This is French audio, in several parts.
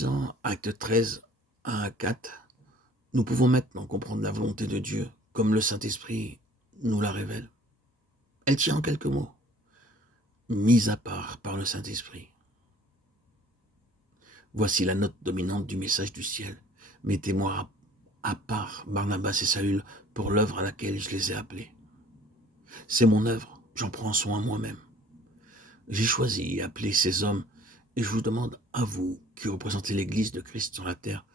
lisant Acte 13, 1 à 4, nous pouvons maintenant comprendre la volonté de Dieu comme le Saint-Esprit nous la révèle. Elle tient en quelques mots, mise à part par le Saint-Esprit. Voici la note dominante du message du ciel. Mettez-moi à part Barnabas et Saül pour l'œuvre à laquelle je les ai appelés. C'est mon œuvre, j'en prends soin moi-même. J'ai choisi et appelé ces hommes et je vous demande à vous, qui représentez l'Église de Christ sur la terre,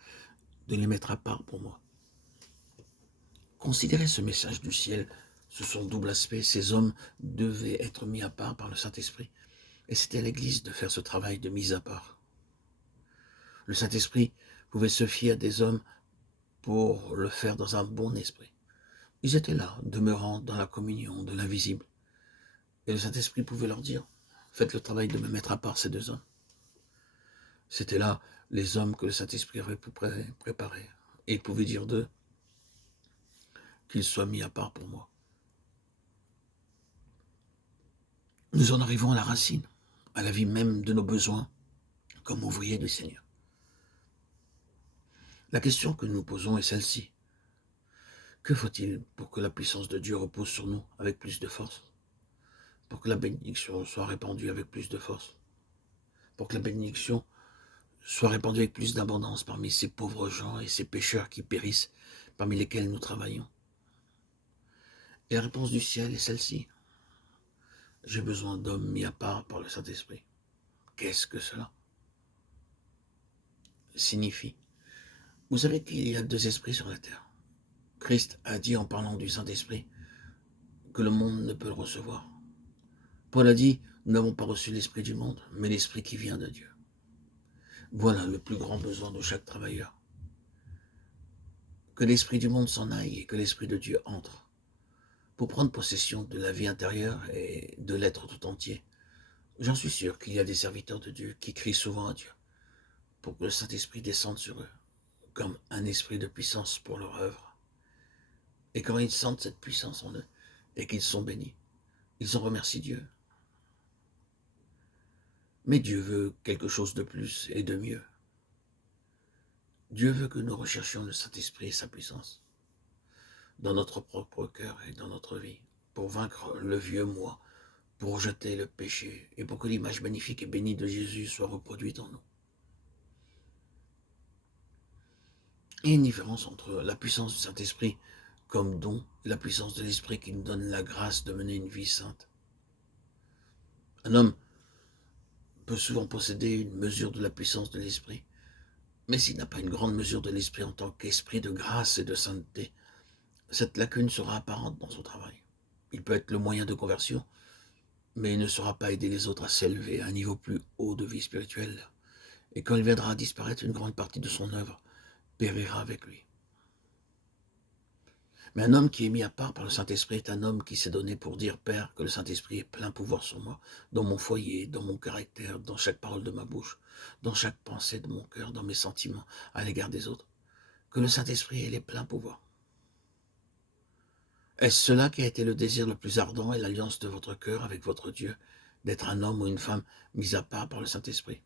de les mettre à part pour moi. Considérez ce message du ciel sous son double aspect. Ces hommes devaient être mis à part par le Saint-Esprit. Et c'était à l'Église de faire ce travail de mise à part. Le Saint-Esprit pouvait se fier à des hommes pour le faire dans un bon esprit. Ils étaient là, demeurant dans la communion de l'invisible. Et le Saint-Esprit pouvait leur dire, faites le travail de me mettre à part ces deux hommes. C'étaient là les hommes que le Saint-Esprit avait préparés. Et il pouvait dire d'eux qu'ils soient mis à part pour moi. Nous en arrivons à la racine, à la vie même de nos besoins, comme ouvriers du Seigneur. La question que nous posons est celle-ci. Que faut-il pour que la puissance de Dieu repose sur nous avec plus de force? Pour que la bénédiction soit répandue avec plus de force? Pour que la bénédiction soit répandue avec plus d'abondance parmi ces pauvres gens et ces pécheurs qui périssent, parmi lesquels nous travaillons? Et la réponse du ciel est celle-ci. J'ai besoin d'hommes mis à part par le Saint-Esprit. Qu'est-ce que cela signifie? Vous savez qu'il y a deux esprits sur la terre. Christ a dit en parlant du Saint-Esprit que le monde ne peut le recevoir. Paul a dit, nous n'avons pas reçu l'esprit du monde, mais l'esprit qui vient de Dieu. Voilà le plus grand besoin de chaque travailleur. Que l'esprit du monde s'en aille et que l'esprit de Dieu entre pour prendre possession de la vie intérieure et de l'être tout entier. J'en suis sûr qu'il y a des serviteurs de Dieu qui crient souvent à Dieu pour que le Saint-Esprit descende sur eux comme un esprit de puissance pour leur œuvre. Et quand ils sentent cette puissance en eux et qu'ils sont bénis, ils en remercient Dieu. Mais Dieu veut quelque chose de plus et de mieux. Dieu veut que nous recherchions le Saint-Esprit et sa puissance dans notre propre cœur et dans notre vie, pour vaincre le vieux moi, pour rejeter le péché et pour que l'image magnifique et bénie de Jésus soit reproduite en nous. Il y a une différence entre la puissance du Saint-Esprit comme don et la puissance de l'Esprit qui nous donne la grâce de mener une vie sainte. Un homme peut souvent posséder une mesure de la puissance de l'Esprit, mais s'il n'a pas une grande mesure de l'Esprit en tant qu'esprit de grâce et de sainteté, cette lacune sera apparente dans son travail. Il peut être le moyen de conversion, mais il ne saura pas aider les autres à s'élever à un niveau plus haut de vie spirituelle. Et quand il viendra à disparaître, une grande partie de son œuvre périra avec lui. Mais un homme qui est mis à part par le Saint-Esprit est un homme qui s'est donné pour dire, Père, que le Saint-Esprit ait plein pouvoir sur moi, dans mon foyer, dans mon caractère, dans chaque parole de ma bouche, dans chaque pensée de mon cœur, dans mes sentiments à l'égard des autres. Que le Saint-Esprit ait les pleins pouvoirs. Est-ce cela qui a été le désir le plus ardent et l'alliance de votre cœur avec votre Dieu, d'être un homme ou une femme mis à part par le Saint-Esprit?